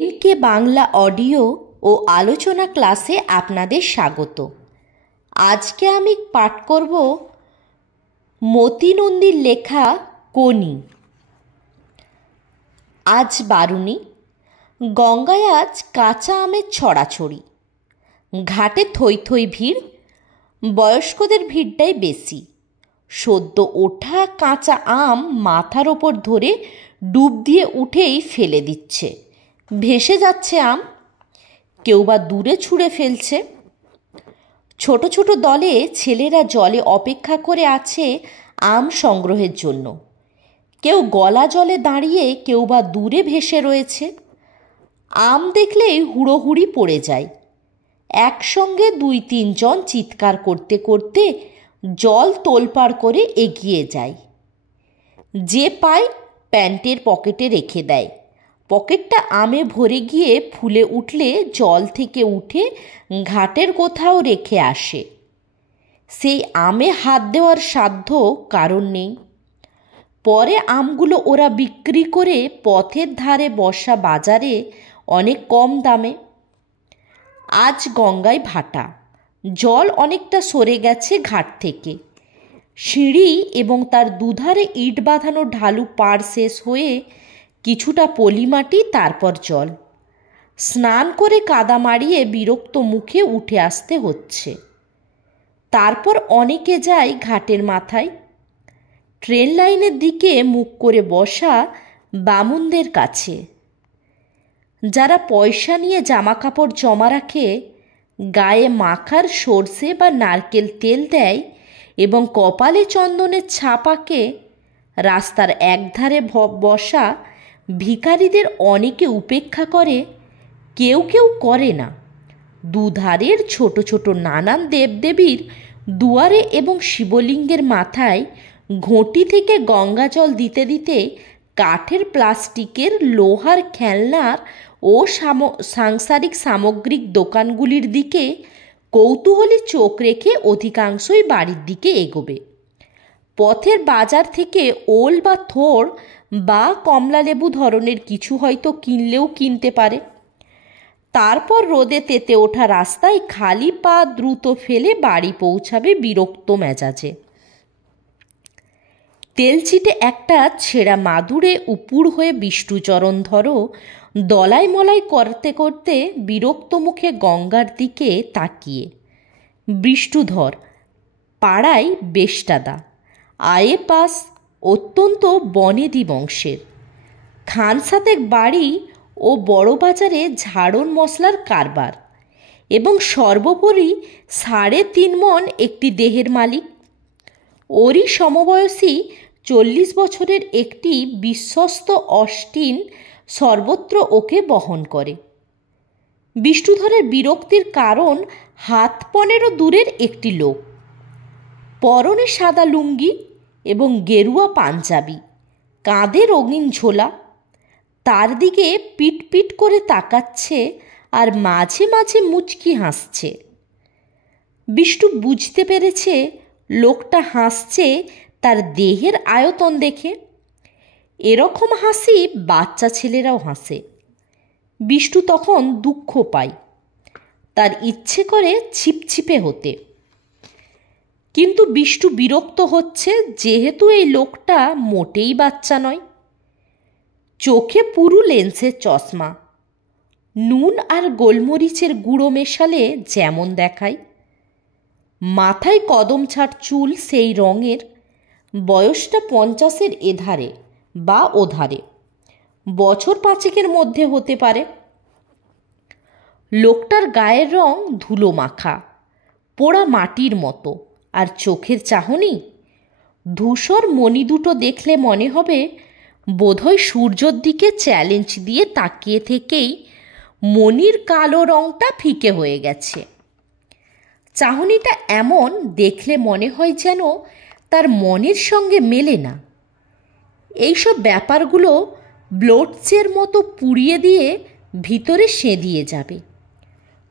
এলকে Bangla audio ও আলোচনা ক্লাসে আপনাদের স্বাগত। আজকে আমি পাঠ করব মতি নন্দীর লেখা কোনি। আজ বারুনি। গঙ্গায় আজ কাঁচা আমের ছড়াছড়ি। ঘাটে থই থই ভিড়। বয়স্কদের ভিড়টাই বেশি। সদ্য ওঠা কাঁচা আম মাথার ওপর ধরে ডুব দিয়ে উঠেই ফেলে দিচ্ছে। ভেসে যাচ্ছে আম, কেউ বা দূরে ছুঁড়ে ফেলছে। ছোট ছোট দলে ছেলেরা জলে অপেক্ষা করে আছে আম সংগ্রহের জন্য। কেউ গলা জলে দাঁড়িয়ে, কেউ বা দূরে ভেসে রয়েছে। আম দেখলেই হুড়োহুড়ি পড়ে যায়। একসঙ্গে ২-৩ জন চিৎকার করতে করতে জল তোলপাড় করে এগিয়ে যায়। যে পায় প্যান্টের পকেটে রেখে দেয়। পকেটটা আমে ভরে গিয়ে ফুলে উঠলে জল থেকে উঠে ঘাটের কোথাও রেখে আসে। সেই আমে হাত দেওয়ার সাধ্য কারণ নেই। পরে আমগুলো ওরা বিক্রি করে পথের ধারে বসা বাজারে অনেক কম দামে। আজ গঙ্গায় ভাটা। জল অনেকটা সরে গেছে ঘাট থেকে। সিঁড়ি এবং তার দুধারে ইট বাঁধানো ঢালু পাড় শেষ হয়ে কিছুটা পলিমাটি, তারপর জল। স্নান করে কাদা মাড়িয়ে বিরক্ত মুখে উঠে আসতে হচ্ছে। তারপর অনেকে যায় ঘাটের মাথায়। ট্রেন লাইনের দিকে মুখ করে বসা বামুনদের কাছে। যারা পয়সা নিয়ে জামা কাপড় জমা রাখে, গায়ে মাখার সর্ষে বা নারকেল তেল দেয় এবং কপালে চন্দনের ছাপ আঁকে, রাস্তার একধারে বসা ভিখারিদের অনেকে উপেক্ষা করে, কেউ কেউ করে না। দুধারের ছোট ছোট নানান দেবদেবীর দুয়ারে এবং শিবলিঙ্গের মাথায় ঘটি থেকে গঙ্গা জল দিতে দিতে কাঠের, প্লাস্টিকের, লোহার খেলনার ও সাংসারিক সামগ্রিক দোকানগুলির দিকে কৌতূহলী চোখ রেখে অধিকাংশই বাড়ির দিকে এগোবে। পথের বাজার থেকে ওল বা থোড় বা কমলালেবু ধরনের কিছু হয়তো কিনলেও কিনতে পারে। তারপর রোদে তেতে ওঠা রাস্তায় খালি পা দ্রুত ফেলে বাড়ি পৌঁছাবে বিরক্ত মেজাজে। তেলচিটে একটা ছেঁড়া মাদুরে উপুর হয়ে বিষ্ণুচরণ ধরো দলাই মলাই করতে করতে বিরক্ত মুখে গঙ্গার দিকে তাকিয়ে। বিষ্ণুধর পাড়ায় বেশটাদা, আয়ে পাস, অত্যন্ত বনেদি বংশের। খান সাতেক বাড়ি ও বড় বাজারে ঝাড়ন মশলার কারবার এবং সর্বোপরি ৩.৫ মণ একটি দেহের মালিক। ওরই সমবয়সী ৪০ বছরের একটি বিশ্বস্ত অস্টিন সর্বত্র ওকে বহন করে। বিষ্ণুধরের বিরক্তির কারণ ১/২ দূরের একটি লোক। পরনে সাদা লুঙ্গি এবং গেরুয়া পাঞ্জাবি, কাঁধে রঙিন ঝোলা। তার দিকে পিট পিট করে তাকাচ্ছে আর মাঝে মাঝে মুচকি হাসছে। বিষ্ণু বুঝতে পেরেছে লোকটা হাসছে তার দেহের আয়তন দেখে। এরকম হাসি বাচ্চা ছেলেরাও হাসে। বিষ্ণু তখন দুঃখ পায়। তার ইচ্ছে করে ছিপছিপে হতে। কিন্তু বিষ্ণু বিরক্ত হচ্ছে যেহেতু এই লোকটা মোটেই বাচ্চা নয়। চোখে পুরু লেন্সের চশমা, নুন আর গোলমরিচের গুঁড়ো মেশালে যেমন দেখায়। মাথায় কদম ছাট চুল সেই রঙের। বয়সটা ৫০-এর এধারে বা ওধারে, বছর ৫-এর মধ্যে হতে পারে। লোকটার গায়ের রং ধুলো মাখা, পোড়া মাটির মতো। আর চোখের চাহনি, ধূসর মণি দুটো দেখলে মনে হবে বোধহয় সূর্যর দিকে চ্যালেঞ্জ দিয়ে তাকিয়ে থেকেই মণির কালো রংটা ফিকে হয়ে গেছে। চাহনিটা এমন দেখলে মনে হয় যেন তার মনের সঙ্গে মেলে না। এইসব ব্যাপারগুলো ব্লোটসের মতো পুড়িয়ে দিয়ে ভিতরে সেঁধিয়ে যাবে।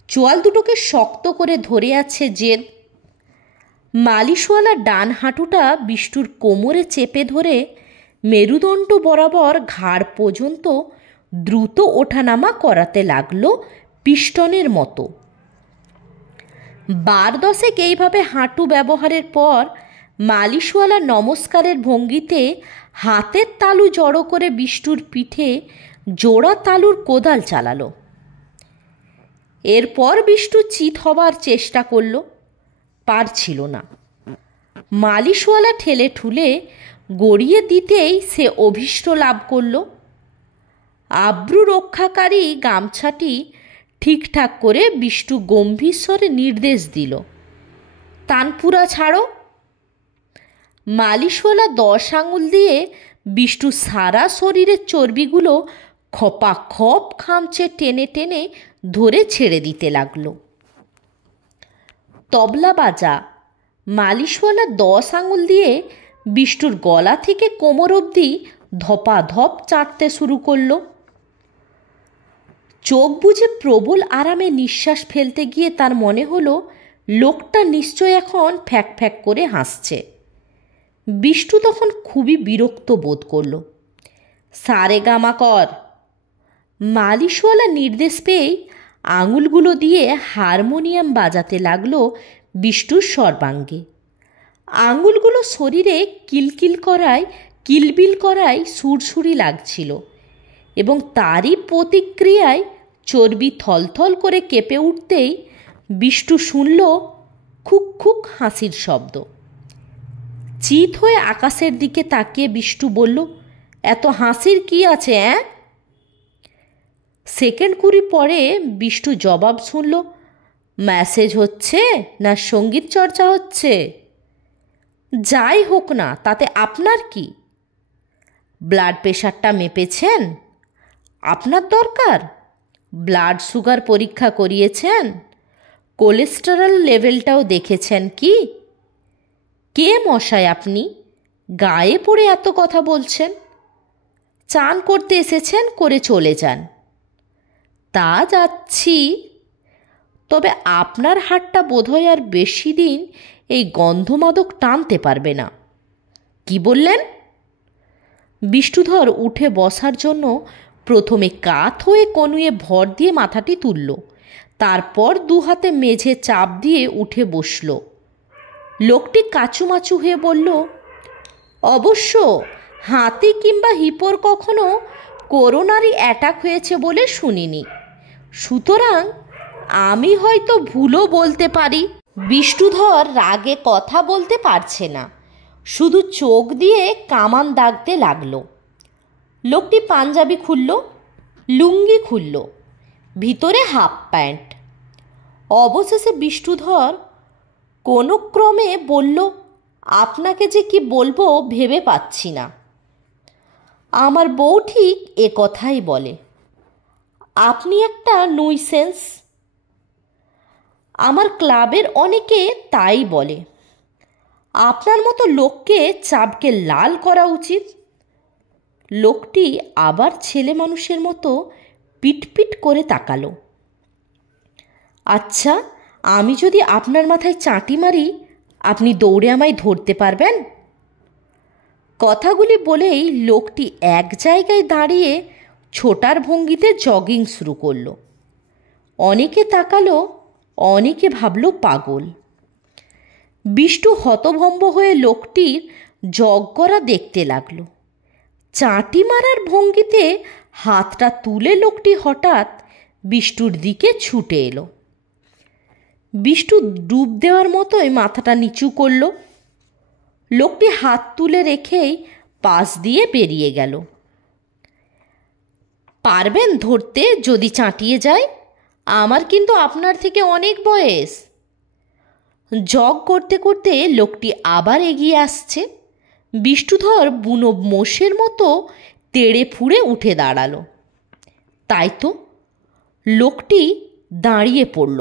চোয়াল দুটোকে শক্ত করে ধরে আছে জেদ। মালিশওয়ালা ডান হাঁটুটা বিষ্ণুর কোমরে চেপে ধরে মেরুদণ্ড বরাবর ঘাড় পর্যন্ত দ্রুত ওঠানামা করাতে লাগলো পিস্টনের মতো। বার দশেক এইভাবে হাঁটু ব্যবহারের পর মালিশওয়ালা নমস্কারের ভঙ্গিতে হাতের তালু জড়ো করে বিষ্টুর পিঠে জোড়া তালুর কোদাল চালালো। এরপর বিষ্টু চিত হবার চেষ্টা করল, পারছিল না। মালিশওয়ালা ঠেলে ঠুলে গড়িয়ে দিতেই সে অভীষ্ট লাভ করল। আব্রু রক্ষাকারী গামছাটি ঠিকঠাক করে বিষ্টু গম্ভীর স্বরে নির্দেশ দিল, তানপুরা ছাড়ো। মালিশওয়ালা 10 আঙুল দিয়ে বিষ্টু সারা শরীরের চর্বিগুলো খপাখপ খামচে টেনে টেনে ধরে ছেড়ে দিতে লাগলো। তবলা বাজা মালিশওয়ালা 10 আঙুল দিয়ে বিষ্টুর গলা থেকে কোমর অবধি ধপাধপ চাটতে শুরু করলো। চোখ বুজে প্রবল আরামে নিঃশ্বাস ফেলতে গিয়ে তার মনে হলো লোকটা নিশ্চয় এখন ফ্যাক ফ্যাক করে হাসছে। বিষ্টু তখন খুবই বিরক্ত বোধ করল। সারে গামা কর। মালিশওয়ালা নির্দেশ পেয়েই আঙুলগুলো দিয়ে হারমোনিয়াম বাজাতে লাগলো বিষ্টুর সর্বাঙ্গে। আঙুলগুলো শরীরে কিলবিল করায় সুরসুরি লাগছিল এবং তারই প্রতিক্রিয়ায় চর্বি থলথল করে কেঁপে উঠতেই বিষ্টু শুনল খুক খুক হাসির শব্দ। চিত হয়ে আকাশের দিকে তাকিয়ে বিষ্টু বলল, এত হাসির কি আছে? সেকেন্ড 20 পরে বিষ্টু জবাব শুনল, মেসেজ হচ্ছে না সঙ্গীত চর্চা হচ্ছে? যাই হোক না, তাতে আপনার কি? ব্লাড প্রেশারটা মেপেছেন? আপনার দরকার? ব্লাড সুগার পরীক্ষা করিয়েছেন? কোলেস্টেরল লেভেলটাও দেখেছেন কি? কে মশাই আপনি? গায়ে পড়ে এত কথা বলছেন। চান করতে এসেছেন, করে চলে যান। তা যাচ্ছি, তবে আপনার হাতটা বোধহয় আর বেশি দিন এই গন্ধমাদক টানতে পারবে না। কি বললেন? বিষ্টুধর উঠে বসার জন্য প্রথমে কাত হয়ে কনুয়ে ভর দিয়ে মাথাটি তুলল, তারপর 2 হাতে মেঝে চাপ দিয়ে উঠে বসল। লোকটি কাচুমাচু হয়ে বলল, অবশ্য হাতি কিংবা হিপোর কখনো করোনারি অ্যাটাক হয়েছে বলে শুনিনি, সুতরাং আমি হয়তো ভুলও বলতে পারি। বিষ্টুধর রাগে কথা বলতে পারছে না, শুধু চোখ দিয়ে কামান দাগতে লাগলো। লোকটি পাঞ্জাবি খুলল, লুঙ্গি খুলল, ভিতরে হাফ প্যান্ট। অবশেষে বিষ্টুধর কোনো ক্রমে বলল, আপনাকে যে কি বলবো ভেবে পাচ্ছি না। আমার বউ ঠিক এ কথাই বলে, আপনি একটা নুইসেন্স। আমার ক্লাবের অনেকে তাই বলে। আপনার মতো লোককে চাপকে লাল করা উচিত। লোকটি আবার ছেলে মানুষের মতো পিটপিট করে তাকালো। আচ্ছা, আমি যদি আপনার মাথায় চাঁটি মারি, আপনি দৌড়ে আমায় ধরতে পারবেন? কথাগুলি বলেই লোকটি এক জায়গায় দাঁড়িয়ে ছোটার ভঙ্গিতে জগিং শুরু করল। অনেকে তাকালো, অনেকে ভাবল পাগল। বিষ্টু হতভম্ব হয়ে লোকটির জগ করা দেখতে লাগলো। চাঁটি মারার ভঙ্গিতে হাতটা তুলে লোকটি হঠাৎ বিষ্টুর দিকে ছুটে এলো। বিষ্টু ডুব দেওয়ার মতোই মাথাটা নিচু করল। লোকটি হাত তুলে রেখেই পাশ দিয়ে বেরিয়ে গেল। পারবেন ধরতে যদি চাঁটিয়ে যায়? আমার কিন্তু আপনার থেকে অনেক বয়স। জগ করতে করতে লোকটি আবার এগিয়ে আসছে। বিষ্টুধর বুনো মোষের মতো তেড়ে ফুড়ে উঠে দাঁড়ালো। তাই তো, লোকটি দাঁড়িয়ে পড়ল।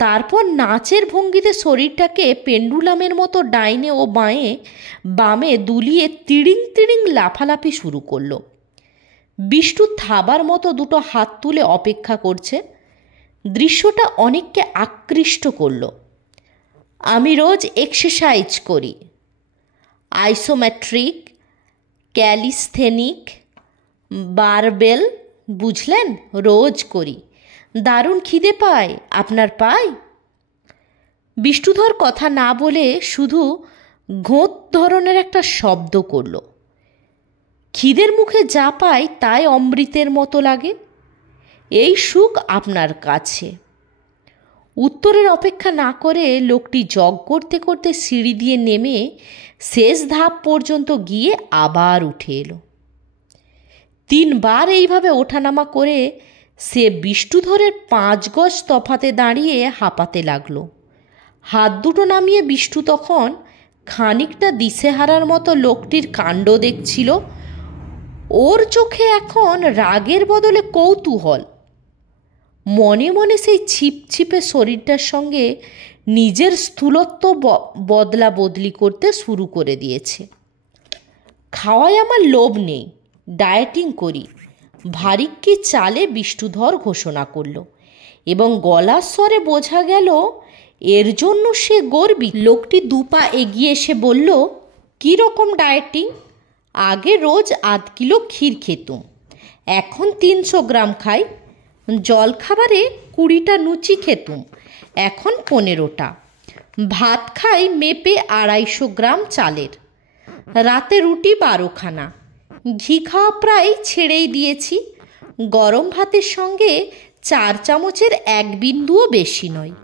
তারপর নাচের ভঙ্গিতে শরীরটাকে পেন্ডুলামের মতো ডাইনে ও বামে দুলিয়ে তিড়িং তিড়িং লাফালাফি শুরু করলো। বিষ্টু থাবার মতো 2 হাত তুলে অপেক্ষা করছে। দৃশ্যটা অনেককে আকৃষ্ট করল। আমি রোজ এক্সারসাইজ করি, আইসোমেট্রিক, ক্যালিস্থেনিক, বারবেল, বুঝলেন, রোজ করি। দারুণ খিদে পায়, আপনার পায়? বিষ্ণুধর কথা না বলে শুধু ঘোঁত ধরনের একটা শব্দ করল। খিদের মুখে যা পাই তাই অমৃতের মতো লাগে। এই সুখ আপনার কাছে। উত্তরের অপেক্ষা না করে লোকটি জগ করতে করতে সিঁড়ি দিয়ে নেমে শেষ ধাপ পর্যন্ত গিয়ে আবার উঠে এলো। 3 বার এইভাবে ওঠানামা করে সে বিষ্ণুধরের 5 গজ তফাতে দাঁড়িয়ে হাঁপাতে লাগলো। হাত দুটো নামিয়ে বিষ্ণু তখন খানিকটা দিশেহারার মতো লোকটির কাণ্ড দেখছিল। ওর চোখে এখন রাগের বদলে কৌতূহল। মনে মনে সেই ছিপছিপে শরীরটার সঙ্গে নিজের স্থূলত্ব বদলা বদলি করতে শুরু করে দিয়েছে। খাওয়ায় আমার লোভ নেই, ডায়েটিং করি, ভারিক্কি চালে বিষ্ণুধর ঘোষণা করল, এবং গলার স্বরে বোঝা গেল এর জন্য সে গর্বিত। লোকটি 2 পা এগিয়ে এসে বলল, কী রকম ডায়েটিং? আগে রোজ 1/2 কিলো ক্ষীর খেতুম, এখন 300 গ্রাম খাই। জলখাবারে 20টা লুচি খেতুম, এখন 15টা। ভাত খাই মেপে 250 গ্রাম চালের। রাতে রুটি 12খানা। ঘি খাওয়া প্রায় ছেড়েই দিয়েছি। গরম ভাতের সঙ্গে 4 চামচের 1 বিন্দুও বেশি নয়।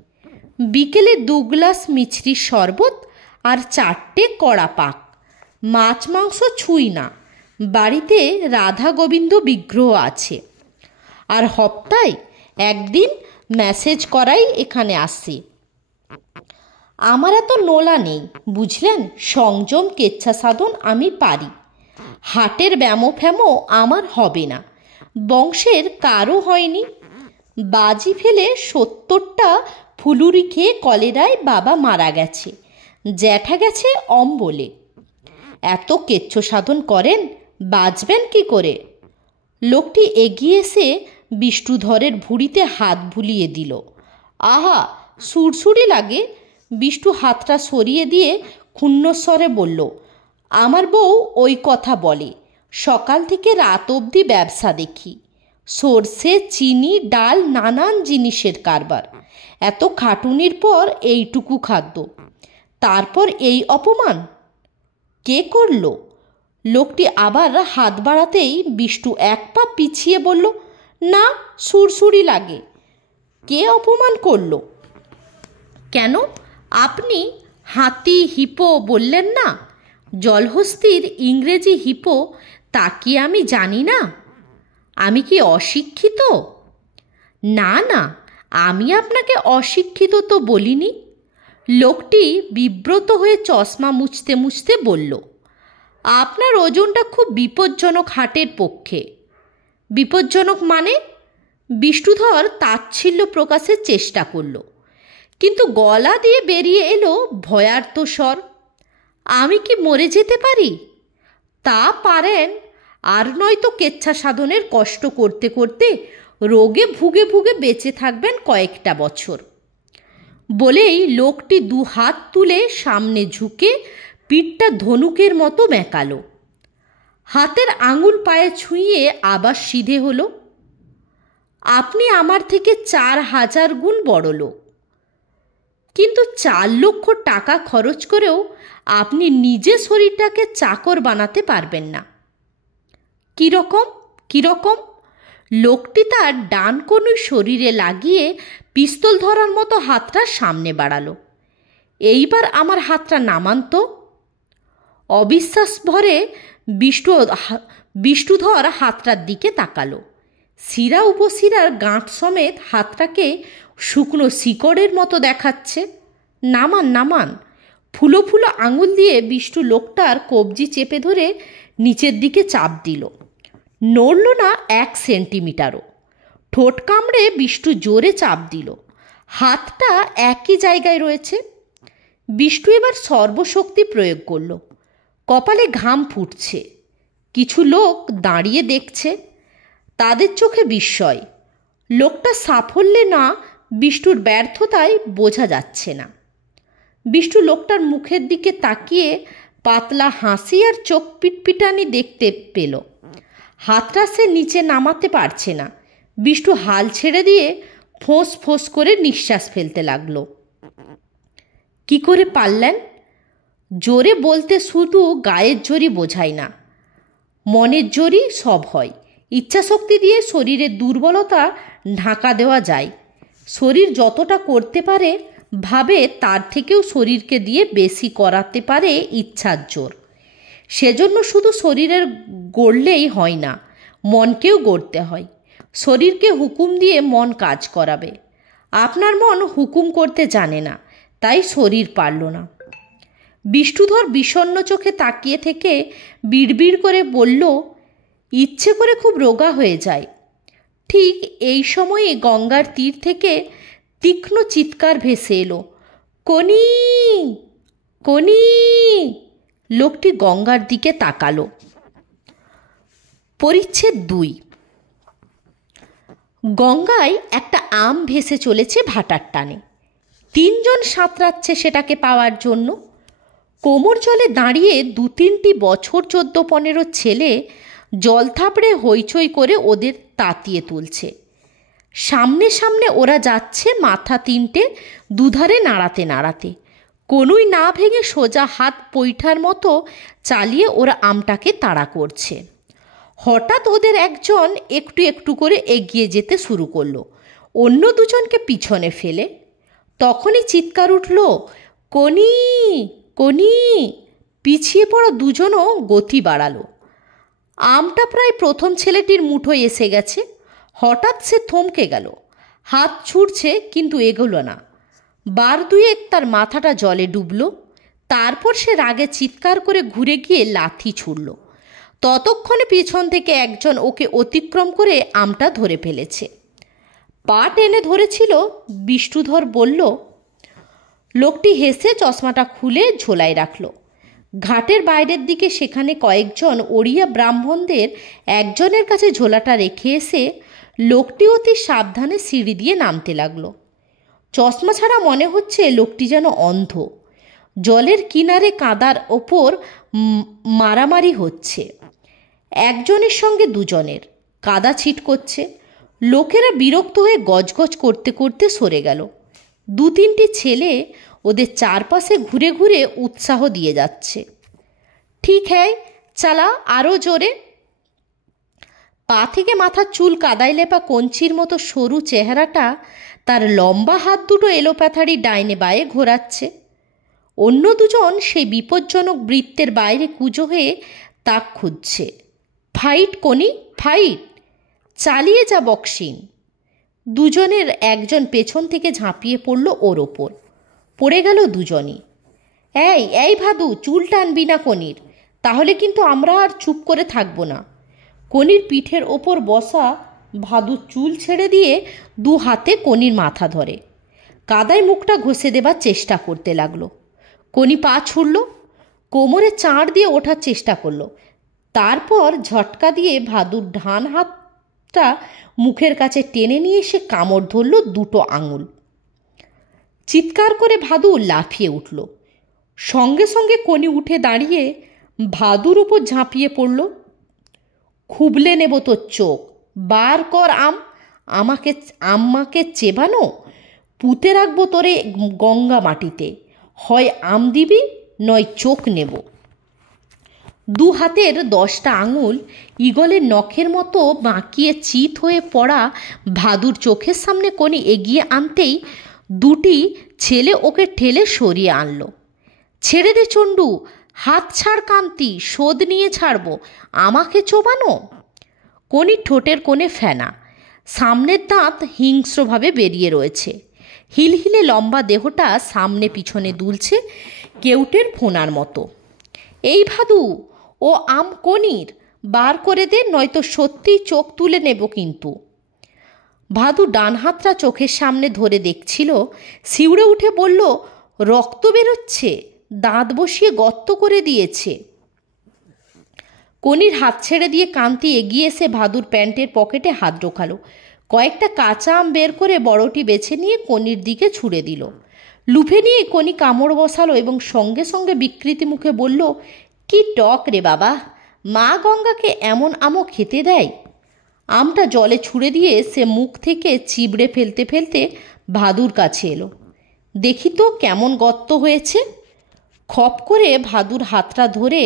বিকেলে 2 গ্লাস মিছরির শরবত আর 4টে কড়া পাক। মাছ মাংস ছুঁই না। বাড়িতে রাধা গোবিন্দ বিগ্রহ আছে, আর হপ্তায় 1 দিন মেসেজ করাই এখানে আসি। আমার এত নোলা নেই, বুঝলেন। সংযম কেচ্ছা সাধন আমি পারি। হাটের ব্যামো ফ্যামো আমার হবে না, বংশের কারও হয়নি। বাজি ফেলে 70টা ফুলুরি খেয়ে কলেরায় বাবা মারা গেছে, জ্যাঠা গেছে অম্বলে। এত কেচ্ছ সাধন করেন, বাঁচবেন কি করে? লোকটি এগিয়ে এসে বিষ্ণুধরের ভুঁড়িতে হাত বুলিয়ে দিল। আহা, সুরসুরি লাগে। বিষ্ণু হাতটা সরিয়ে দিয়ে ক্ষুণ্ণস্বরে বলল, আমার বউ ওই কথা বলে। সকাল থেকে রাত অবধি ব্যবসা দেখি। সর্ষে, চিনি, ডাল, নানান জিনিসের কারবার। এত খাটুনির পর এইটুকু খাদ্য, তারপর এই অপমান কে করল? লোকটি আবার হাত বাড়াতেই বিষ্ণু 1 পা পিছিয়ে বলল, না, সুরসুরি লাগে। কে অপমান করল? কেন, আপনি হাতি হিপো বললেন না? জলহস্তির ইংরেজি হিপো, তা কি আমি জানি না? আমি কি অশিক্ষিত? না না, আমি আপনাকে অশিক্ষিত তো বলিনি। লোকটি বিব্রত হয়ে চশমা মুছতে মুছতে বলল, আপনার ওজনটা খুব বিপজ্জনক হাটের পক্ষে। বিপজ্জনক মানে? বিষ্ণুধর তাচ্ছিল্য প্রকাশের চেষ্টা করল, কিন্তু গলা দিয়ে বেরিয়ে এলো ভয়ার্ত স্বর। আমি কি মরে যেতে পারি? তা পারেন, আর নয়তো কেচ্ছা সাধনের কষ্ট করতে করতে রোগে ভুগে ভুগে বেঁচে থাকবেন কয়েকটা বছর। বলেই লোকটি 2 হাত তুলে সামনে ঝুঁকে পিঠটা ধনুকের মতো মেকালো। হাতের আঙুল পায়ে ছুঁয়ে আবার সিধে হলো। আপনি আমার থেকে 4000 গুণ বড় লোক, কিন্তু 4 লক্ষ টাকা খরচ করেও আপনি নিজে শরীরটাকে চাকর বানাতে পারবেন না। কীরকম কীরকম? লোকটি তার ডান কনুই শরীরে লাগিয়ে পিস্তল ধরার মতো হাতটা সামনে বাড়ালো। এইবার আমার হাতটা নামান তো। অবিশ্বাস ভরে বিষ্ণুধর হাতটার দিকে তাকালো। শিরা উপশিরার গাঁট সমেত হাতটাকে শুকনো শিকড়ের মতো দেখাচ্ছে। নামান নামান। ফুলো ফুলো আঙুল দিয়ে বিষ্ণু লোকটার কবজি চেপে ধরে নিচের দিকে চাপ দিল। নড়ল না 1 সেন্টিমিটারও। ঠোঁট কামড়ে বিষ্ণু জোরে চাপ দিল। হাতটা একই জায়গায় রয়েছে। বিষ্ণু এবার সর্বশক্তি প্রয়োগ করল। কপালে ঘাম ফুটছে। কিছু লোক দাঁড়িয়ে দেখছে, তাদের চোখে বিস্ময়। লোকটা সাফল্যে না বিষ্ণুর ব্যর্থতায় বোঝা যাচ্ছে না। বিষ্ণু লোকটার মুখের দিকে তাকিয়ে পাতলা হাসি আর চোখ পিটপিটানি দেখতে পেল। হাতটা সে নিচে নামাতে পারছে না। বিষ্টু হাল ছেড়ে দিয়ে ফোঁস ফোঁস করে নিঃশ্বাস ফেলতে লাগলো। কি করে পারলেন? জোরে বলতে শুধু গায়ের জোরই বোঝায় না, মনের জোরই সব হয়। ইচ্ছাশক্তি দিয়ে শরীরের দুর্বলতা ঢাকা দেওয়া যায়। শরীর যতটা করতে পারে ভাবে তার থেকেও শরীরকে দিয়ে বেশি করাতে পারে ইচ্ছার জোর। সেজন্য শুধু শরীরের গড়লেই হয় না, মনকেও গড়তে হয়। শরীরকে হুকুম দিয়ে মন কাজ করাবে। আপনার মন হুকুম করতে জানে না, তাই শরীর পারল না। বিষ্ণুধর বিষণ্ণ চোখে তাকিয়ে থেকে বিড়বিড় করে বলল, ইচ্ছে করে খুব রোগা হয়ে যায়। ঠিক এই সময়ে গঙ্গার তীর থেকে তীক্ষ্ণ চিৎকার ভেসে এলো, কনি কনি। লোকটি গঙ্গার দিকে তাকালো। পরিচ্ছেদ 2। গঙ্গায় একটা আম ভেসে চলেছে ভাটার টানে। 3 জন সাঁতরাচ্ছে সেটাকে পাওয়ার জন্য। কোমর জলে দাঁড়িয়ে 2-3টি বছর 14-15 ছেলে জল থাপড়ে হইচই করে ওদের তাতিয়ে তুলছে। সামনে সামনে ওরা যাচ্ছে, মাথা 3টে দুধারে নাড়াতে নাড়াতে। কোনোই না ভেঙে সোজা হাত পৈঠার মতো চালিয়ে ওরা আমটাকে তাড়া করছে। হঠাৎ ওদের একজন একটু একটু করে এগিয়ে যেতে শুরু করলো, অন্য 2 জনকে পিছনে ফেলে। তখনই চিৎকার উঠল, কনি কনি। পিছিয়ে পড়া 2 জনও গতি বাড়ালো। আমটা প্রায় প্রথম ছেলেটির মুঠোয় এসে গেছে। হঠাৎ সে থমকে গেল, হাত ছুটছে কিন্তু এগোলো না। 2 তার মাথাটা জলে ডুবল। তারপর সে রাগে চিৎকার করে ঘুরে গিয়ে লাথি ছুড়ল। ততক্ষণে পিছন থেকে একজন ওকে অতিক্রম করে আমটা ধরে ফেলেছে। পা টেনে ধরেছিল। বিষ্ণুধর বলল। লোকটি হেসে চশমাটা খুলে ঝোলায় রাখল। ঘাটের বাইরের দিকে সেখানে কয়েকজন ওড়িয়া ব্রাহ্মণদের একজনের কাছে ঝোলাটা রেখে এসে লোকটি অতি সাবধানে সিঁড়ি দিয়ে নামতে লাগলো। চশমা ছাড়া মনে হচ্ছে লোকটি যেন অন্ধ। জলের কিনারে কাদার ওপর মারামারি হচ্ছে, একজনের সঙ্গে 2 জনের। কাদা ছিট করছে। লোকেরা বিরক্ত হয়ে গজগজ করতে করতে সরে গেল। 2-3টি ছেলে ওদের চারপাশে ঘুরে ঘুরে উৎসাহ দিয়ে যাচ্ছে। ঠিক হ্যায়, চালা আরও জোরে। পা থেকে মাথার চুল কাদায় লেপা কঞ্চির মতো সরু চেহারাটা তার লম্বা হাত দুটো এলোপাথারি ডাইনে বায়ে ঘোরাচ্ছে। অন্য 2 জন সেই বিপজ্জনক বৃত্তের বাইরে কুজো হয়ে তাক খুঁজছে। ফাইট কনি, ফাইট, চালিয়ে যা বক্সিং। 2 জনের একজন পেছন থেকে ঝাঁপিয়ে পড়ল ওর ওপর। পড়ে গেল 2 জনই। এই এই ভাদু, চুল টানবি না কনির, তাহলে কিন্তু আমরা আর চুপ করে থাকবো না। কনির পিঠের ওপর বসা ভাদু চুল ছেড়ে দিয়ে 2 হাতে কনির মাথা ধরে কাদায় মুখটা ঘষে দেবার চেষ্টা করতে লাগলো। কনি পা ছুড়ল, কোমরে চাঁড় দিয়ে ওঠার চেষ্টা করলো। তারপর ঝটকা দিয়ে ভাদুর ডান হাতটা মুখের কাছে টেনে নিয়ে সে কামড় ধরল 2টো আঙুল। চিৎকার করে ভাদু লাফিয়ে উঠল। সঙ্গে সঙ্গে কনি উঠে দাঁড়িয়ে ভাদুর উপর ঝাঁপিয়ে পড়ল। খুবলে নেব তোর চোখ, বার কর আম, আমাকে চেবানো, পুঁতে রাখবো তোরে গঙ্গা মাটিতে। হয় আম দিবি, নয় চোখ নেব। 2 হাতের 10টা আঙুল ঈগলের নখের মতো বাঁকিয়ে চিত হয়ে পড়া ভাদুর চোখের সামনে কনি এগিয়ে আনতেই 2টি ছেলে ওকে ঠেলে সরিয়ে আনলো। ছেড়ে দে চণ্ডু, হাত ছাড় কান্তি, শোধ নিয়ে ছাড়বো, আমাকে চোবানো। কনির ঠোঁটের কোণে ফেনা, সামনের দাঁত হিংস্রভাবে বেরিয়ে রয়েছে। হিলহিলে লম্বা দেহটা সামনে পিছনে দুলছে কেউটের ফোনার মতো। এই ভাদু, ও আম কনির, বার করে দে, নয়তো সত্যিই চোখ তুলে নেব কিন্তু। ভাদু ডান হাতটা চোখের সামনে ধরে দেখছিল। শিউরে উঠে বলল, রক্ত বেরোচ্ছে, দাঁত বসিয়ে গর্ত করে দিয়েছে। কনির হাত ছেড়ে দিয়ে কান্তি এগিয়ে এসে ভাদুর প্যান্টের পকেটে হাত ঢোকালো। কয়েকটা কাঁচা আম বের করে বড়টি বেছে নিয়ে কনির দিকে ছুঁড়ে দিল। লুফে নিয়ে কনি কামড় বসালো এবং সঙ্গে সঙ্গে বিকৃতি মুখে বলল, কি টক রে বাবা, মা গঙ্গাকে এমন আমও খেতে দেয়? আমটা জলে ছুঁড়ে দিয়ে সে মুখ থেকে চিবড়ে ফেলতে ফেলতে ভাদুর কাছে এলো। দেখি তো কেমন গর্ত হয়েছে। খপ করে ভাদুর হাতটা ধরে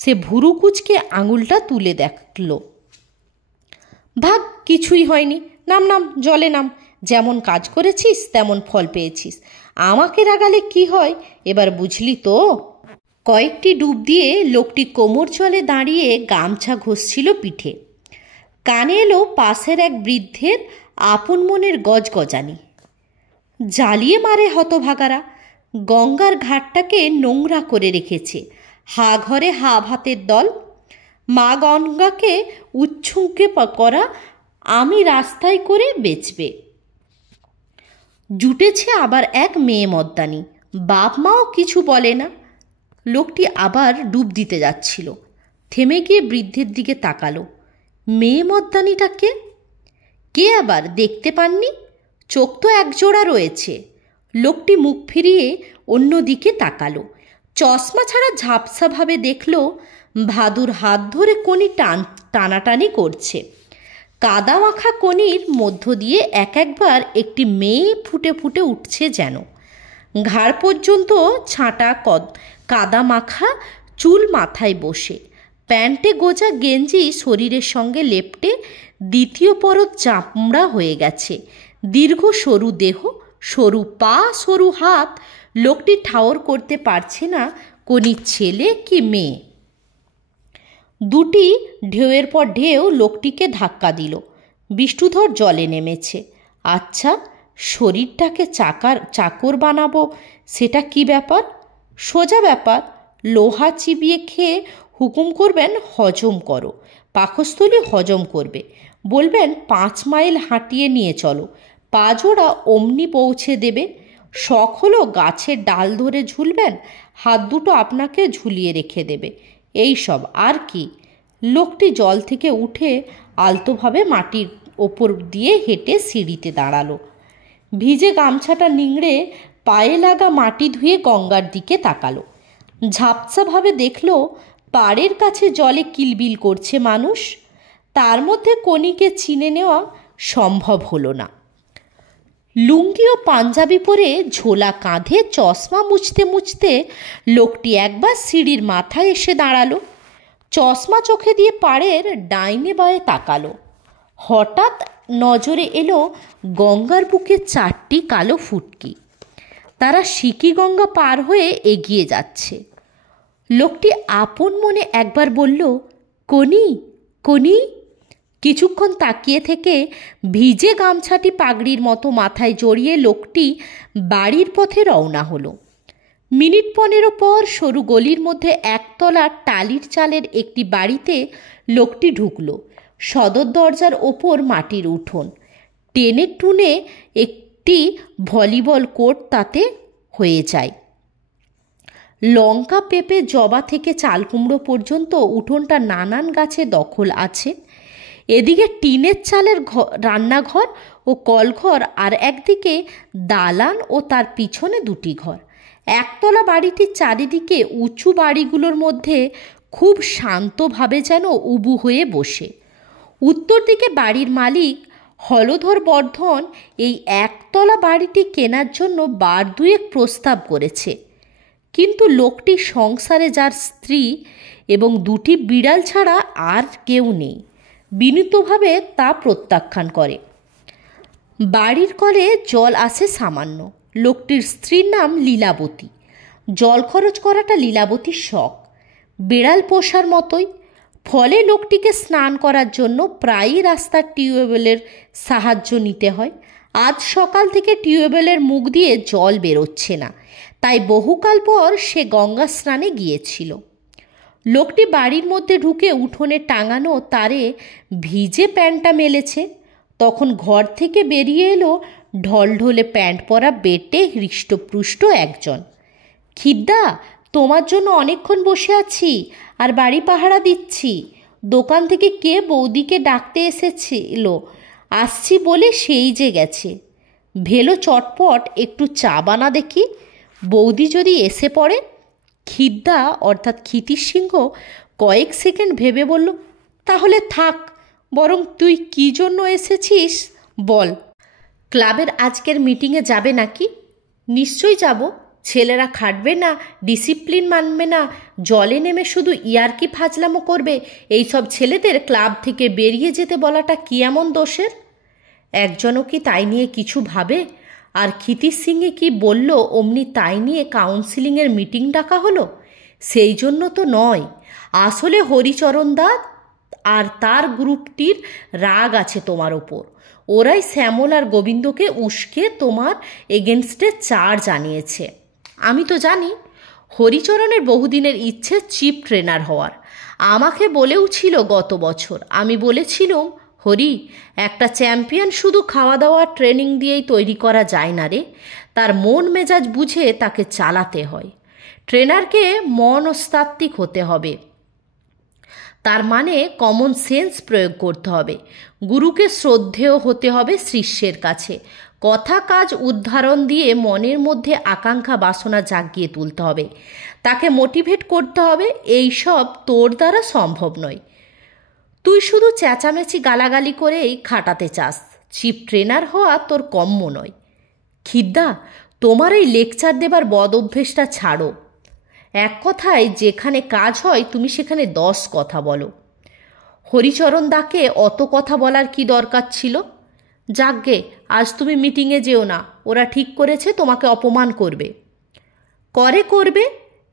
সে ভুরু কুচকে আঙুলটা তুলে দেখল। ভাগ, কিছুই হয়নি। নাম নাম, জলে নাম। যেমন কাজ করেছিস তেমন ফল পেয়েছিস। আমাকে রাগালে কি হয় এবার বুঝলি তো? কয়েকটি ডুব দিয়ে লোকটি কোমর জলে দাঁড়িয়ে গামছা ঘষছিল পিঠে। কানে এলো পাশের এক বৃদ্ধের আপন মনের গজগজানি। জ্বালিয়ে মারে হতভাগারা, গঙ্গার ঘাটটাকে নোংরা করে রেখেছে। হা ঘরে হা ভাতের দল। মা গঙ্গাকে উচ্ছুঙ্কে করা আমি রাস্তায় করে বেচবে। জুটেছে আবার এক মেয়ে মদ্দানি, বাপ মাও কিছু বলে না। লোকটি আবার ডুব দিতে যাচ্ছিল, থেমে গিয়ে বৃদ্ধের দিকে তাকালো। মেয়ে মদ্দানিটাকে কে আবার দেখতে পাননি? চোখ তো একজোড়া রয়েছে। লোকটি মুখ ফিরিয়ে অন্য দিকে তাকালো। চশমা ছাড়া ঝাপসাভাবে দেখল ভাদুর হাত ধরে কোনি টানাটানি করছে। কাদা মাখা কোনির মধ্য দিয়ে এক একবার একটি মেয়ে ফুটে ফুটে উঠছে যেন। ঘাড় পর্যন্ত ছাঁটা কাদা মাখা চুল মাথায় বসে, প্যান্টে গোজা গেঞ্জি শরীরের সঙ্গে লেপটে দ্বিতীয় পরত চামড়া হয়ে গেছে। দীর্ঘ সরু দেহ, সরু পা, সরু হাত। লোকটি ঠাওর করতে পারছে না কোনি ছেলে কি মেয়ে। দুটি ঢেউয়ের পর ঢেউ লোকটিকে ধাক্কা দিল। বিষ্ণুধর জলে নেমেছে। আচ্ছা, শরীরটাকে চাকর বানাবো সেটা কি ব্যাপার? সোজা ব্যাপার। লোহা চিবিয়ে খেয়ে হুকুম করবেন হজম করো, পাকস্থলী হজম করবে। বলবেন 5 মাইল হাঁটিয়ে নিয়ে চলো, পা জোড়া অমনি পৌঁছে দেবে। শখ হলো গাছের ডাল ধরে ঝুলবেন, হাত দুটো আপনাকে ঝুলিয়ে রেখে দেবে। এই সব আর কি। লোকটি জল থেকে উঠে আলতোভাবে মাটির ওপর দিয়ে হেঁটে সিঁড়িতে দাঁড়ালো। ভিজে গামছাটা নিংড়ে পায়ে লাগা মাটি ধুয়ে গঙ্গার দিকে তাকালো। ঝাপসাভাবে দেখল পাড়ের কাছে জলে কিলবিল করছে মানুষ। তার মধ্যে কোনিকে চিনে নেওয়া সম্ভব হলো না। লুঙ্গি ও পাঞ্জাবি পরে ঝোলা কাঁধে চশমা মুছতে মুছতে লোকটি একবার সিঁড়ির মাথায় এসে দাঁড়ালো। চশমা চোখে দিয়ে পাড়ের ডাইনে বাঁয়ে তাকালো। হঠাৎ নজরে এলো গঙ্গার বুকে 4টি কালো ফুটকি। তারা সিকি গঙ্গা পার হয়ে এগিয়ে যাচ্ছে। লোকটি আপন মনে একবার বলল, কোনি কোনি। কিছুক্ষণ তাকিয়ে থেকে ভিজে গামছাটি পাগড়ির মতো মাথায় জড়িয়ে লোকটি বাড়ির পথে রওনা হলো। মিনিট 15 পর সরু গলির মধ্যে একতলা টালির চালের একটি বাড়িতে লোকটি ঢুকল। সদর দরজার ওপর মাটির উঠোন, টেনে টুনে একটি ভলিবল কোর্ট তাতে হয়ে যায়। লঙ্কা, পেঁপে, জবা থেকে চাল কুমড়ো পর্যন্ত উঠোনটা নানান গাছে দখল আছে। এদিকে টিনের চালের রান্নাঘর ও কলঘর, আর একদিকে দালান ও তার পিছনে 2টি ঘর। একতলা বাড়িটির চারিদিকে উঁচু বাড়িগুলোর মধ্যে খুব শান্তভাবে যেন উবু হয়ে বসে। উত্তর দিকে বাড়ির মালিক হলধর বর্ধন এই একতলা বাড়িটি কেনার জন্য 2 প্রস্তাব করেছে, কিন্তু লোকটি সংসারে যার স্ত্রী এবং 2টি বিড়াল ছাড়া আর কেউ নেই, বিনীতভাবে তা প্রত্যাখ্যান করে। বাড়ির কলে জল আসে সামান্য। লোকটির স্ত্রীর নাম লীলাবতী। জল খরচ করাটা লীলাবতীর শখ, বিড়াল পোষার মতোই। ফলে লোকটিকে স্নান করার জন্য প্রায়ই রাস্তার টিউবওয়েলের সাহায্য নিতে হয়। আজ সকাল থেকে টিউবওয়েলের মুখ দিয়ে জল বেরোচ্ছে না, তাই বহুকাল পর সে গঙ্গা স্নানে গিয়েছিল। লোকটি বাড়ির মধ্যে ঢুকে উঠোনে টাঙানো তারে ভিজে প্যান্টটা মেলেছে। তখন ঘর থেকে বেরিয়ে এলো ঢলঢলে প্যান্ট পরা বেটে হৃষ্টপুষ্ট একজন। খিদ্দা, তোমার জন্য অনেকক্ষণ বসে আছি আর বাড়ি পাহারা দিচ্ছি। দোকান থেকে কে বৌদিকে ডাকতে এসেছিল, আসছি বলে সেই যে গেছে। ভেলো চটপট একটু চা বানা দেখি, বৌদি যদি এসে পড়ে। খিদ্দা অর্থাৎ ক্ষিতির সিংহ কয়েক সেকেন্ড ভেবে বলল, তাহলে থাক, বরং তুই কী জন্য এসেছিস বল। ক্লাবের আজকের মিটিংয়ে যাবে নাকি? নিশ্চয়ই যাব। ছেলেরা খাটবে না, ডিসিপ্লিন মানবে না, জলে নেমে শুধু ইয়ার্কি ফাজলামো করবে। এইসব ছেলেদের ক্লাব থেকে বেরিয়ে যেতে বলাটা কি এমন দোষের? একজনও কি তাই নিয়ে কিছু ভাবে? আর ক্ষিতিশ সিংয়ে কি বলল অমনি তাই নিয়ে কাউন্সিলিংয়ের মিটিং ডাকা হলো? সেই জন্য তো নয়। আসলে হরিচরণ দা আর তার গ্রুপটির রাগ আছে তোমার ওপর। ওরাই শ্যামল আর গোবিন্দকে উস্কে তোমার এগেনস্টে চার্জ আনিয়েছে। আমি তো জানি হরিচরণের বহুদিনের ইচ্ছে চিফ ট্রেনার হওয়ার। আমাকে বলেও ছিল গত বছর। আমি বলেছিলাম, হরি, একটা চ্যাম্পিয়ন শুধু খাওয়া দাওয়া ট্রেনিং দিয়েই তৈরি করা যায় না রে, তার মন মেজাজ বুঝে তাকে চালাতে হয়। ট্রেনারকে মনস্তাত্ত্বিক হতে হবে, তার মানে কমন সেন্স প্রয়োগ করতে হবে। গুরুকে শ্রদ্ধেয় হতে হবে শিষ্যের কাছে। কথা কাজ উদাহরণ দিয়ে মনের মধ্যে আকাঙ্ক্ষা বাসনা জাগিয়ে তুলতে হবে, তাকে মোটিভেট করতে হবে। এই সব তোর দ্বারা সম্ভব নয়। তুই শুধু চেঁচামেচি গালাগালি করেই খাটাতে চাস। চিফ ট্রেনার হওয়া তোর কম্য নয়। খিদ্দা, তোমার এই লেকচার দেবার বদ অভ্যেসটা ছাড়ো। এক কথায় যেখানে কাজ হয় তুমি সেখানে 10 কথা বলো। হরিচরণ দাকে অত কথা বলার কি দরকার ছিল? যাকগে, আজ তুমি মিটিংয়ে যেও না। ওরা ঠিক করেছে তোমাকে অপমান করবে। করবে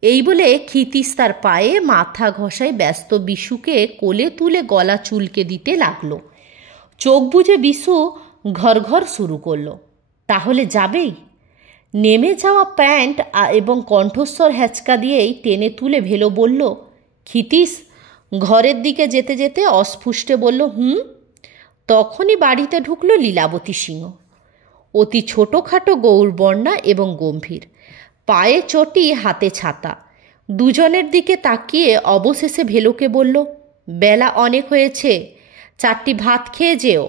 এই বলে ক্ষিতিশ তার পায়ে মাথা ঘষায় ব্যস্ত বিশুকে কোলে তুলে গলা চুলকে দিতে লাগলো। চোখ বুজে বিশু ঘর ঘর শুরু করলো। তাহলে যাবেই? নেমে যাওয়া প্যান্ট এবং কণ্ঠস্বর হ্যাচকা দিয়েই টেনে তুলে ভেলো বলল, ক্ষিতিশ ঘরের দিকে যেতে যেতে অস্ফুষ্টে বলল, তখনই বাড়িতে ঢুকলো লীলাবতী সিংহ। অতি ছোটোখাটো গৌরবর্ণা এবং গম্ভীর, পায়ে চটি, হাতে ছাতা। দুজনের দিকে তাকিয়ে অবশেষে ভেলোকে বলল, বেলা অনেক হয়েছে, 4টি ভাত খেয়ে যেও।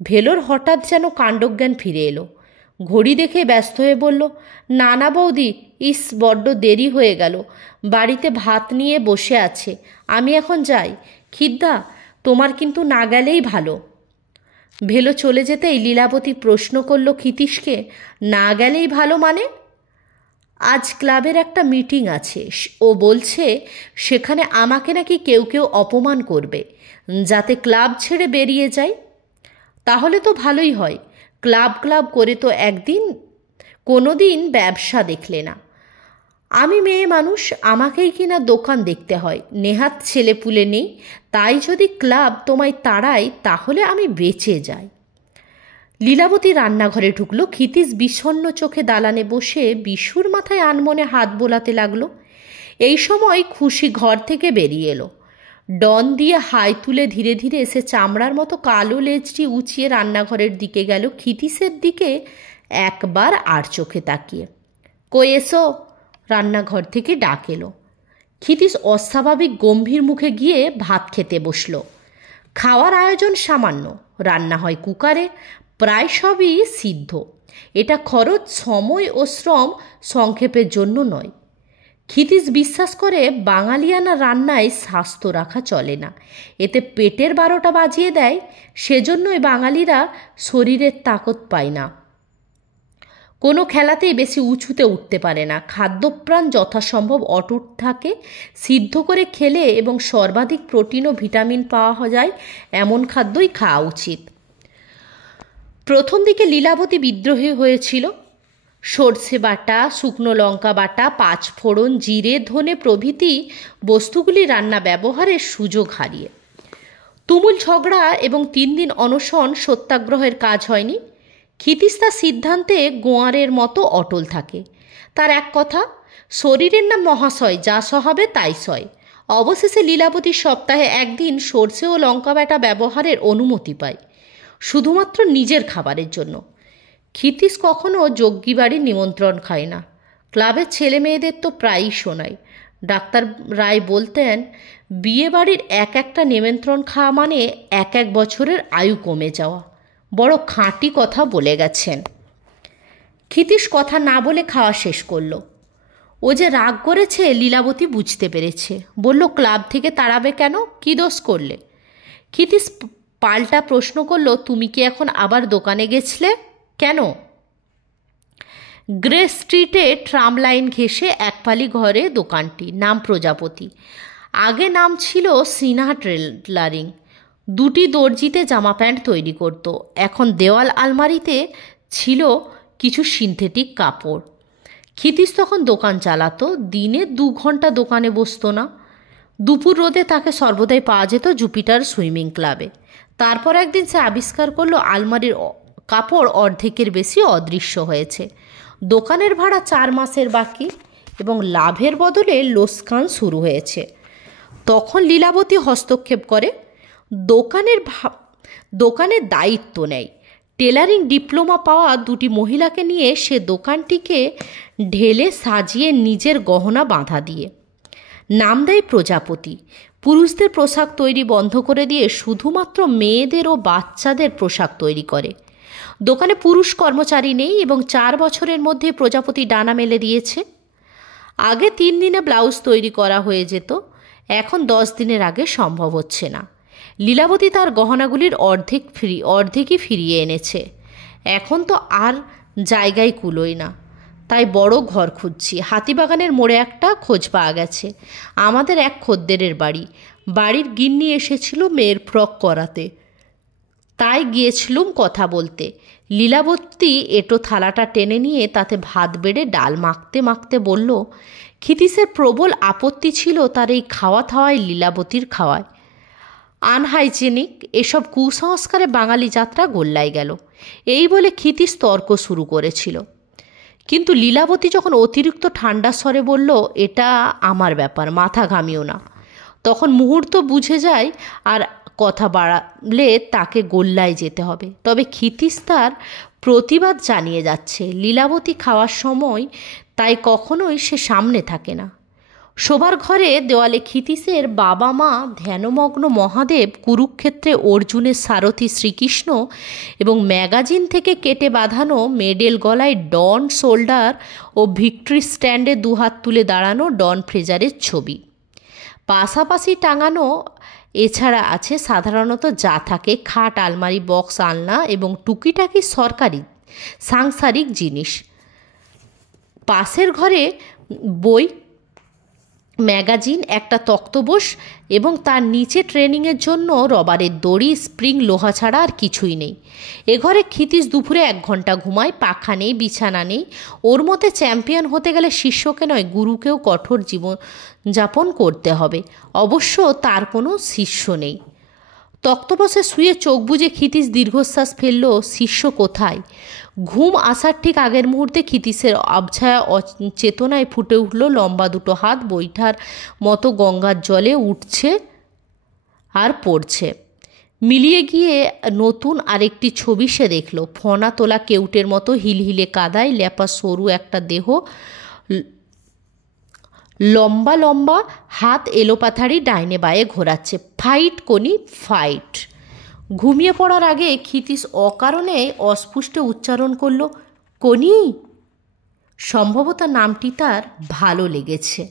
ভেলোর হঠাৎ যেন কাণ্ডজ্ঞান ফিরে এলো। ঘড়ি দেখে ব্যস্ত হয়ে বলল, না বৌদি, ইস বড্ড দেরি হয়ে গেল। বাড়িতে ভাত নিয়ে বসে আছে, আমি এখন যাই। খিদ্দা, তোমার কিন্তু না গেলেই ভালো। ভেলো চলে যেতেই লীলাবতী প্রশ্ন করল ক্ষিতীশকে, না গেলেই ভালো মানে? আজ ক্লাবের একটা মিটিং আছে, ও বলছে সেখানে আমাকে নাকি কেউ অপমান করবে, যাতে ক্লাব ছেড়ে বেরিয়ে যায়। তাহলে তো ভালোই হয়। ক্লাব করে তো একদিন কোনো দিন ব্যবসা দেখলে না। আমি মেয়ে মানুষ, আমাকেই কিনা দোকান দেখতে হয়, নেহাত ছেলেপুলে নেই। তাই যদি ক্লাব তোমায় তাড়ায় তাহলে আমি বেঁচে যাই। লীলাবতী রান্নাঘরে ঢুকলো। ক্ষিতীশ বিষণ্ণ চোখে দালানে বসে বিশুর মাথায় আনমনে হাত বোলাতে লাগলো। এই সময় খুশি ঘর থেকে বেরিয়ে এলো। ডন দিয়ে হাই তুলে ধীরে ধীরে এসে চামড়ার মতো কালো লেজটি উঁচিয়ে রান্নাঘরের দিকে গেল। ক্ষিতীশের দিকে একবার আর চোখে তাকিয়ে, কই এসো। রান্নাঘর থেকে ডাক এলো। ক্ষিতীশ অস্বাভাবিক গম্ভীর মুখে গিয়ে ভাত খেতে বসল। খাওয়ার আয়োজন সামান্য, রান্না হয় কুকারে, প্রায় সবই সিদ্ধ। এটা খরচ, সময় ও শ্রম সংক্ষেপের জন্য নয়। ক্ষিতীশ বিশ্বাস করে বাঙালিয়ানা রান্নায় স্বাস্থ্য রাখা চলে না, এতে পেটের 12টা বাজিয়ে দেয়। সেজন্যই বাঙালিরা শরীরের তাকত পায় না, কোনো খেলাতেই বেশি উঁচুতে উঠতে পারে না। খাদ্যপ্রাণ যথাসম্ভব অটুট থাকে। সিদ্ধ করে খেলে এবং সর্বাধিক প্রোটিন ও ভিটামিন পাওয়া যায় এমন খাদ্যই খাওয়া উচিত। প্রথম দিকে লীলাবতী বিদ্রোহী হয়েছিল। সর্ষে বাটা, শুকনো লঙ্কা বাটা, 5 ফোড়ন, জিরে, ধনে প্রভৃতি বস্তুগুলি রান্না ব্যবহারের সুযোগ হারিয়ে তুমুল ঝগড়া এবং 3 দিন অনশন সত্যাগ্রহের কাজ হয়নি। ক্ষিতীশ তার সিদ্ধান্তে গোয়ারের মতো অটল থাকে। তার এক কথা, শরীরের নাম মহাশয়, যা সহাবে তাই সয়। অবশেষে লীলাবতী সপ্তাহে 1 দিন সর্ষে ও লঙ্কা বাটা ব্যবহারের অনুমতি পায়, শুধুমাত্র নিজের খাবারের জন্য। ক্ষিতীশ কখনও যজ্ঞী বাড়ির নিমন্ত্রণ খায় না। ক্লাবের ছেলে মেয়েদের তো প্রায়ই শোনায়। ডাক্তার রায় বলতেন, বিয়ে বাড়ির একটা নিমন্ত্রণ খাওয়া মানে 1 বছরের আয়ু কমে যাওয়া। বড় খাঁটি কথা বলে গেছেন। ক্ষিতীশ কথা না বলে খাওয়া শেষ করল। ও যে রাগ করেছে লীলাবতী বুঝতে পেরেছে। বলল, ক্লাব থেকে তাড়াবে কেন? কী দোষ করলে? ক্ষিতীশ পাল্টা প্রশ্ন করল, তুমি কি এখন আবার দোকানে গেছলে? কেন? গ্রে স্ট্রিটে ট্রাম লাইন ঘেঁষে একপালি ঘরে দোকানটি, নাম প্রজাপতি। আগে নাম ছিল সিনহা টেলারিং। দুটি দর্জিতে জামা প্যান্ট তৈরি করত। এখন দেওয়াল আলমারিতে ছিল কিছু সিনথেটিক কাপড়। ক্ষিতীশ তখন দোকান চালাতো। দিনে 2 ঘন্টা দোকানে বসতো না। দুপুর রোদে তাকে সর্বদাই পাওয়া যেত জুপিটার সুইমিং ক্লাবে। তারপর একদিন সে আবিষ্কার করলো আলমারির কাপড় অর্ধেকের বেশি অদৃশ্য হয়েছে। দোকানের ভাড়া 4 মাসের বাকি এবং লাভের বদলে লোকসান শুরু হয়েছে। তখন লীলাবতী হস্তক্ষেপ করে, দোকানের দায়িত্ব নেয়। টেলারিং ডিপ্লোমা পাওয়া 2টি মহিলাকে নিয়ে সে দোকানটিকে ঢেলে সাজিয়ে নিজের গহনা বাঁধা দিয়ে নাম দেয় প্রজাপতি। পুরুষদের পোশাক তৈরি বন্ধ করে দিয়ে শুধুমাত্র মেয়েদের ও বাচ্চাদের পোশাক তৈরি করে। দোকানে পুরুষ কর্মচারী নেই এবং 4 বছরের মধ্যে প্রজাপতি ডানা মেলে দিয়েছে। আগে 3 দিনে ব্লাউজ তৈরি করা হয়ে যেত, এখন 10 দিনের আগে সম্ভব হচ্ছে না। লীলাবতী তার গহনাগুলির অর্ধেকই ফিরিয়ে এনেছে। এখন তো আর জায়গায় কুলোয় না, তাই বড় ঘর খুঁজছি। হাতিবাগানের মোড়ে একটা খোঁজ পাওয়া গেছে, আমাদের এক খদ্দেরের বাড়ি। বাড়ির গিন্নি এসেছিল মেয়ের ফ্রক করাতে, তাই গিয়েছিলুম কথা বলতে। লীলাবতী এঁটো থালাটা টেনে নিয়ে তাতে ভাত বেড়ে ডাল মাখতে মাখতে বলল, ক্ষিতীশের প্রবল আপত্তি ছিল তার এই খাওয়া থাওয়ায়, লীলাবতীর খাওয়ায়। আনহাইজেনিক এসব কুসংস্কারে বাঙালি যাত্রা গোল্লায় গেল। এই বলে ক্ষিতীশ তর্ক শুরু করেছিল। কিন্তু লীলাবতী যখন অতিরিক্ত ঠান্ডা স্বরে বলল, এটা আমার ব্যাপার, মাথা ঘামিও না, তখন মুহূর্ত বুঝে যায় আর কথা বাড়ালে তাকে গোল্লায় যেতে হবে। তবে ক্ষিতীশ তার প্রতিবাদ জানিয়ে যাচ্ছে। লীলাবতী খাওয়ার সময় তাই কখনোই সে সামনে থাকে না। শোবার ঘরে দেওয়ালে ক্ষিতীশের বাবা মা, ধ্যানমগ্ন মহাদেব, কুরুক্ষেত্রে অর্জুনের সারথি শ্রীকৃষ্ণ এবং ম্যাগাজিন থেকে কেটে বাঁধানো মেডেল গলায় ডন শোল্ডার ও ভিক্টরি স্ট্যান্ডে 2 হাত তুলে দাঁড়ানো ডন ফ্রেজারের ছবি। পাশাপাশি টাঙানো এছাড়া আছে সাধারণত যা থাকে, খাট, আলমারি, বক্স, আলনা এবং টুকিটাকি সরকারি সাংসারিক জিনিস। পাশের ঘরে বই, ম্যাগাজিন, একটা তক্তপোষ এবং তার নিচে ট্রেনিংয়ের জন্য রবারের দড়ি, স্প্রিং, লোহা ছাড়া আর কিছুই নেই। এ ঘরে ক্ষিতীশ দুপুরে 1 ঘন্টা ঘুমায়। পাখা নেই, বিছানা নেই। ওর মতে চ্যাম্পিয়ন হতে গেলে শিষ্যকে নয়, গুরুকেও কঠোর জীবনযাপন করতে হবে। অবশ্য তার কোনো শিষ্য নেই। তক্তপোষে শুয়ে চোখ বুজে ক্ষিতীশ দীর্ঘশ্বাস ফেলল। শিষ্য কোথায়? ঘুম আসার ঠিক আগের মুহূর্তে ক্ষিতীশের আবছায়া চেতনায় ফুটে উঠল লম্বা 2টো হাত বৈঠার মতো গঙ্গার জলে উঠছে আর পড়ছে। মিলিয়ে গিয়ে নতুন আরেকটি ছবি সে দেখল। ফনা তোলা কেউটের মতো হিলহিলে কাদায় লেপা সরু একটা দেহ, লম্বা লম্বা হাত এলোপাথারি ডাইনে বায়ে ঘোরাচ্ছে। ফাইট কোনি, ফাইট। ঘুমিয়ে পড়ার আগে ক্ষিতীশ অকারণে অস্ফুটে উচ্চারণ করল, কোনি। সম্ভবত নামটি তার ভালো লেগেছে।